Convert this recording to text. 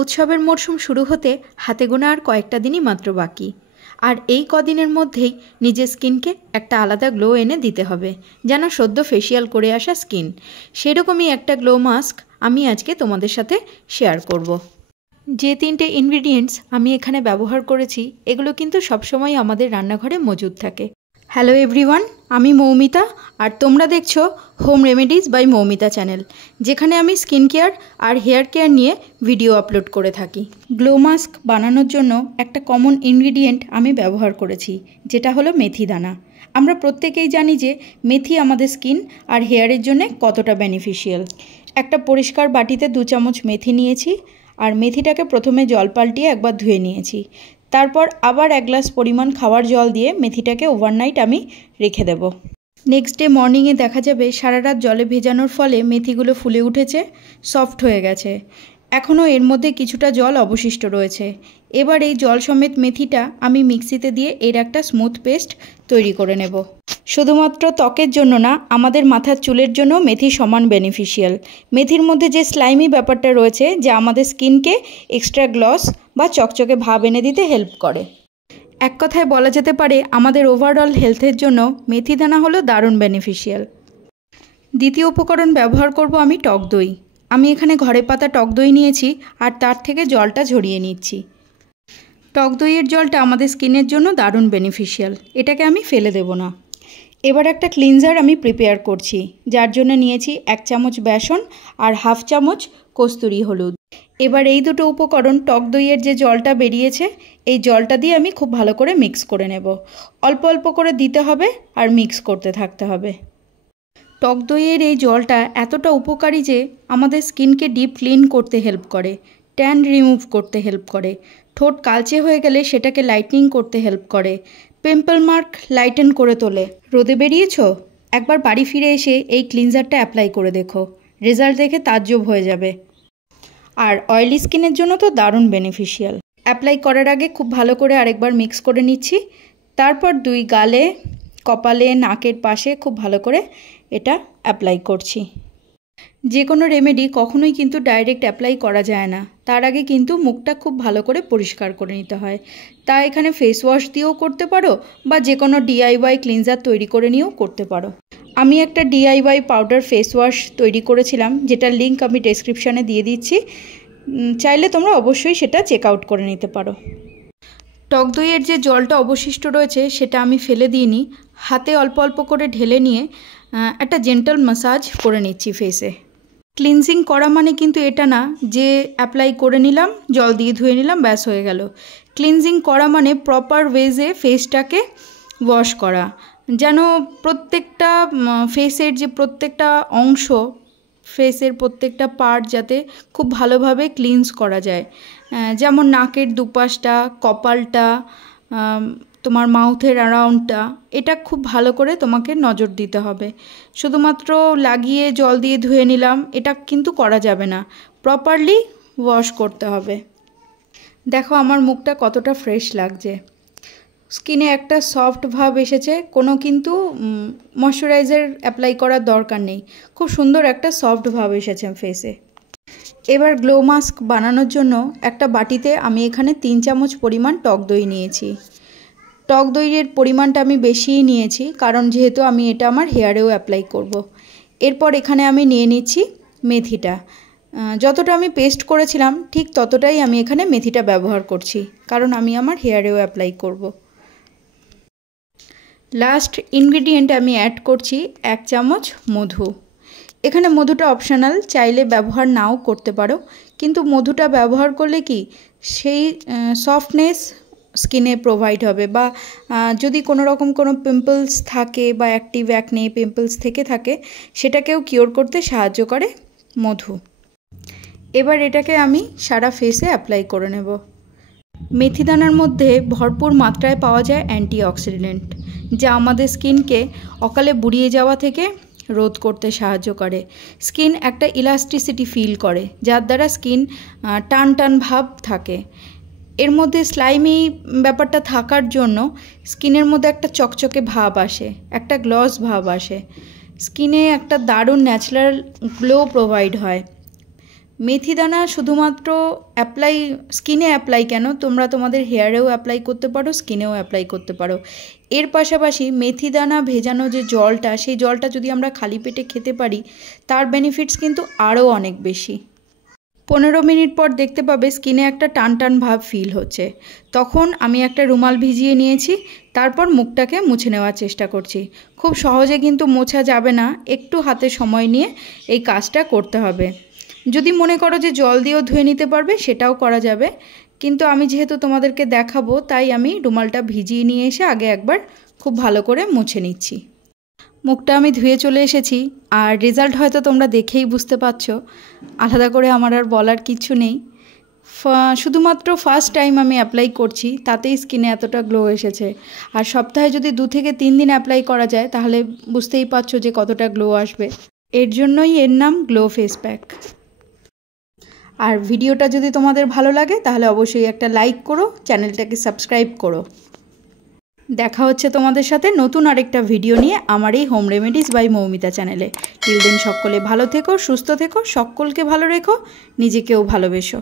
উৎসবের মরশুম শুরু হতে হাতে গোনা আর কয়েকটা দিনই মাত্র বাকি। আর এই কদিনের মধ্যেই নিজের স্কিনকে একটা আলাদা গ্লো এনে দিতে হবে, যেন সদ্য ফেসিয়াল করে আসা স্কিন। সেরকমই একটা গ্লো মাস্ক আমি আজকে তোমাদের সাথে শেয়ার করব। যে 3টে ইনগ্রিডিয়েন্টস আমি এখানে ব্যবহার করেছি এগুলো কিন্তু সবসময় আমাদের রান্নাঘরে মজুদ থাকে। হ্যালো এভরিওয়ান, আমি মৌমিতা আর তোমরা দেখছো home remedies by Moumita channel, যেখানে আমি স্কিন কেয়ার আর হেয়ার কেয়ার নিয়ে ভিডিও আপলোড করে থাকি। গ্লো মাস্ক বানানোর জন্য একটা কমন ইনগ্রিডিয়েন্ট আমি ব্যবহার করেছি, যেটা হলো মেথি দানা। আমরা প্রত্যেকেই জানি যে মেথি আমাদের স্কিন আর হেয়ারের জন্য কতটা বেনিফিশিয়াল। একটা পরিষ্কার বাটিতে 2 চামচ মেথি নিয়েছি আর মেথিটাকে প্রথমে জল পাল্টিয়ে একবার ধুয়ে নিয়েছি। তারপর আবার 1 গ্লাস পরিমাণ খাওয়ার জল দিয়ে মেথিটাকে ওভারনাইট আমি রেখে দেব। নেক্সট ডে মর্নিংয়ে দেখা যাবে সারা রাত জলে ভেজানোর ফলে মেথিগুলো ফুলে উঠেছে, সফট হয়ে গেছে। এখনও এর মধ্যে কিছুটা জল অবশিষ্ট রয়েছে। এবার এই জল সমেত মেথিটা আমি মিক্সিতে দিয়ে এর একটা স্মুথ পেস্ট তৈরি করে নেব। শুধুমাত্র ত্বকের জন্য না, আমাদের মাথার চুলের জন্য মেথি সমান বেনিফিশিয়াল। মেথির মধ্যে যে স্লাইমি ব্যাপারটা রয়েছে, যা আমাদের স্কিনকে এক্সট্রা গ্লস বা চকচকে ভাব এনে দিতে হেল্প করে। এক কথায় বলা যেতে পারে আমাদের ওভারঅল হেলথের জন্য মেথি দানা হলো দারুণ বেনিফিশিয়াল। দ্বিতীয় উপকরণ ব্যবহার করব আমি টক দই। আমি এখানে ঘরে পাতা টক দই নিয়েছি আর তার থেকে জলটা ঝরিয়ে নিচ্ছি। টক দইয়ের জলটা আমাদের স্কিনের জন্য দারুণ বেনিফিশিয়াল, এটাকে আমি ফেলে দেব না। এবার একটা ক্লিনজার আমি প্রিপেয়ার করছি, যার জন্য নিয়েছি 1 চামচ বেসন আর 1/2 চামচ কস্তুরি হলুদ। এবার এই দুটো উপকরণ, টক দইয়ের যে জলটা বেরিয়েছে এই জলটা দিয়ে আমি খুব ভালো করে মিক্স করে নেব। অল্প অল্প করে দিতে হবে আর মিক্স করতে থাকতে হবে। টক দইয়ের এই জলটা এতটা উপকারী যে আমাদের স্কিনকে ডিপ ক্লিন করতে হেল্প করে, ট্যান রিমুভ করতে হেল্প করে, ঠোঁট কালচে হয়ে গেলে সেটাকে লাইটনিং করতে হেল্প করে, পিম্পল মার্ক লাইটেন করে তোলে। রোদে বেরিয়েছো? একবার বাড়ি ফিরে এসে এই ক্লিনজারটা অ্যাপ্লাই করে দেখো, রেজাল্ট দেখে তাজ্জব হয়ে যাবে। আর অয়েলি স্কিনের জন্য তো দারুণ বেনিফিশিয়াল। অ্যাপ্লাই করার আগে খুব ভালো করে আরেকবার মিক্স করে নিচ্ছি। তারপর 2 গালে, কপালে, নাকের পাশে খুব ভালো করে এটা অ্যাপ্লাই করছি। যে কোনো রেমেডি কখনোই কিন্তু ডাইরেক্ট অ্যাপ্লাই করা যায় না, তার আগে কিন্তু মুখটা খুব ভালো করে পরিষ্কার করে নিতে হয়। তা এখানে ফেস ওয়াশ দিয়েও করতে পারো বা যে কোনো DIY ক্লিনজার তৈরি করে নিয়েও করতে পারো। আমি একটা DIY পাউডার ফেস ওয়াশ তৈরি করেছিলাম, যেটার লিঙ্ক আমি ডেসক্রিপশানে দিয়ে দিচ্ছি, চাইলে তোমরা অবশ্যই সেটা চেক আউট করে নিতে পারো। টক দইয়ের যে জলটা অবশিষ্ট রয়েছে সেটা আমি ফেলে দিইনি, হাতে অল্প অল্প করে ঢেলে নিয়ে একটা জেন্টাল ম্যাসাজ করে নিচ্ছি ফেসে। ক্লিনজিং করা মানে কিন্তু এটা না যে অ্যাপ্লাই করে নিলাম, জল দিয়ে ধুয়ে নিলাম, ব্যাস হয়ে গেল। ক্লিনজিং করা মানে প্রপার ওয়েজে ফেসটাকে ওয়াশ করা, যেন প্রত্যেকটা ফেসের যে প্রত্যেকটা অংশ, ফেসের প্রত্যেকটা পার্ট যাতে খুব ভালোভাবে ক্লিনস করা যায়। যেমন নাকের দুপাশটা, কপালটা, তোমার মাউথের অ্যারাউন্ডটা, এটা খুব ভালো করে তোমাকে নজর দিতে হবে। শুধুমাত্র লাগিয়ে জল দিয়ে ধুয়ে নিলাম এটা কিন্তু করা যাবে না, প্রপারলি ওয়াশ করতে হবে। দেখো আমার মুখটা কতটা ফ্রেশ লাগছে, স্কিনে একটা সফট ভাব এসেছে, কোনো কিন্তু ময়শ্চারাইজার অ্যাপ্লাই করার দরকার নেই, খুব সুন্দর একটা সফট ভাব এসেছে ফেসে। এবার গ্লো মাস্ক বানানোর জন্য একটা বাটিতে আমি এখানে 3 চামচ পরিমাণ টক দই নিয়েছি। টক দইয়ের পরিমাণটা আমি বেশিই নিয়েছি, কারণ যেহেতু আমি এটা আমার হেয়ারেও অ্যাপ্লাই করব। এরপর এখানে আমি নিয়ে নিচ্ছি মেথিটা। যতটা আমি পেস্ট করেছিলাম ঠিক ততটাই আমি এখানে মেথিটা ব্যবহার করছি, কারণ আমি আমার হেয়ারেও অ্যাপ্লাই করব। লাস্ট ইনগ্রিডিয়েন্ট আমি অ্যাড করছি 1 চামচ মধু। এখানে মধুটা অপশনাল, চাইলে ব্যবহার নাও করতে পারো, কিন্তু মধুটা ব্যবহার করলে কি সেই সফটনেস স্কিনে প্রোভাইড হবে, বা যদি কোনো রকম কোনো পিম্পলস থাকে বা অ্যাক্টিভ অ্যাকনে পিম্পলস থেকে থাকে সেটাকেও কিওর করতে সাহায্য করে মধু। এবার এটাকে আমি সারা ফেসে অ্যাপ্লাই করে নেব। মেথি দানার মধ্যে ভরপুর মাত্রায় পাওয়া যায় অ্যান্টিঅক্সিডেন্ট, যা আমাদের স্কিনকে অকালে বুড়িয়ে যাওয়া থেকে রোধ করতে সাহায্য করে। স্কিন একটা ইলাস্টিসিটি ফিল করে, যার দ্বারা স্কিন টান টান ভাব থাকে। এর মধ্যে স্লাইমি ব্যাপারটা থাকার জন্য স্কিনের মধ্যে একটা চকচকে ভাব আসে, একটা গ্লস ভাব আসে, স্কিনে একটা দারুণ ন্যাচারাল গ্লো প্রোভাইড হয়। মেথি দানা শুধুমাত্র স্কিনে অ্যাপ্লাই কেন, তোমরা তোমাদের হেয়ারেও অ্যাপ্লাই করতে পারো, স্কিনেও অ্যাপ্লাই করতে পারো। এর পাশাপাশি মেথি দানা ভেজানো যে জলটা, সেই জলটা যদি আমরা খালি পেটে খেতে পারি তার বেনিফিটস কিন্তু আরও অনেক বেশি। 15 মিনিট পর দেখতে পাবে স্কিনে একটা টান টান ভাব ফিল হচ্ছে। তখন আমি একটা রুমাল ভিজিয়ে নিয়েছি, তারপর মুখটাকে মুছে নেওয়ার চেষ্টা করছি। খুব সহজে কিন্তু মোছা যাবে না, একটু হাতে সময় নিয়ে এই কাজটা করতে হবে। যদি মনে করো যে জল দিয়েও ধুয়ে নিতে পারবে সেটাও করা যাবে, কিন্তু আমি যেহেতু তোমাদেরকে দেখাবো তাই আমি রুমালটা ভিজিয়ে নিয়ে এসে আগে একবার খুব ভালো করে মুছে নিচ্ছি। মুখটা আমি ধুয়ে চলে এসেছি, আর রেজাল্ট হয়তো তোমরা দেখেই বুঝতে পারছো। আলাদা করে আমার আর বলার কিছু নেই। শুধুমাত্র ফার্স্ট টাইম আমি অ্যাপ্লাই করছি, তাতেই স্কিনে এতটা গ্লো এসেছে। আর সপ্তাহে যদি 2 থেকে 3 দিন অ্যাপ্লাই করা যায় তাহলে বুঝতেই পারছো যে কতটা গ্লো আসবে। এর জন্যই এর নাম গ্লো ফেস প্যাক। আর ভিডিওটা যদি তোমাদের ভালো লাগে তাহলে অবশ্যই একটা লাইক করো, চ্যানেলটাকে সাবস্ক্রাইব করো। দেখা হচ্ছে তোমাদের সাথে নতুন আরেকটা ভিডিও নিয়ে আমার এই হোম রেমেডিস বাই মৌমিতা চ্যানেলে। টিল দেন সকলে ভালো থেকো, সুস্থ থেকো, সকলকে ভালো রেখো, নিজেকেও ভালোবেসো।